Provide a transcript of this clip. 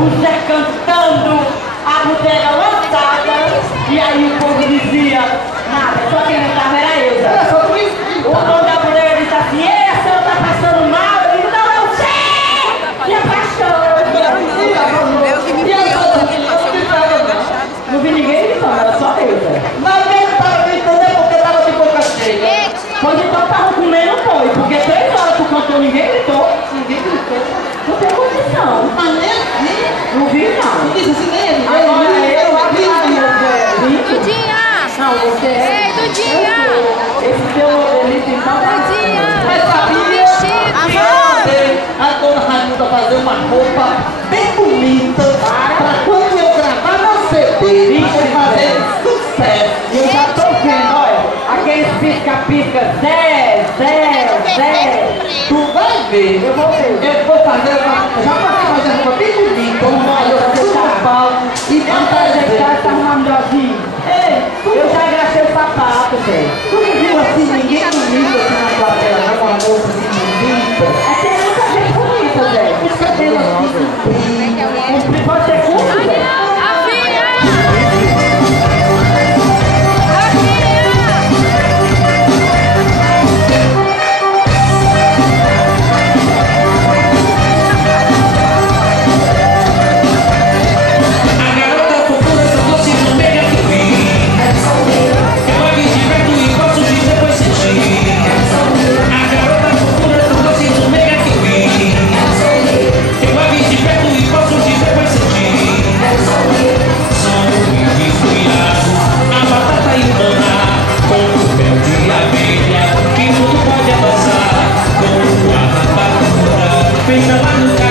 o Zé cantando, a bodega lotada, e aí o povo dizia, nada, só quem não tava era eu, Zé. O dono da bodega disse assim, a senhora tá passando mal? Eu disse, não, eu sei! E a paixão! Não vi ninguém gritando, era só eu, Zé. Mas quem tava gritando é porque tava de boca cheia. Pois então tava comendo, foi, porque 3 horas tu cantou, ninguém gritou. Ninguém gritou. Não tem condição. Mas nem assim. Não vi, não. Diz assim, nem ele. Agora eu Dudinha! Não, você é. Ei, Dudinha! Esse teu modelito tem Dudinha! Mas sabia que ontem a dona Raimundo fazer uma roupa bem bonita pra quando eu gravar no CD, pra fazer sucesso. Eu já tô vendo, olha, aqueles pisca-pisca, Zé. Tu vai ver. Eu vou ver. Eu vou fazer uma... Já passei fazer roupa bem bonita. Olha, eu vou no palco e Antes de deixar, tá arrumando melhorzinho. Ei, Eu já engraxei o sapato, Zé. tu não viu assim ninguém bonito assim na plateia, não? Uma moça assim bonita. É tem muita gente bonita, Zé. Os cabelos assim, Pode ser curto, Zé? Pensa lá no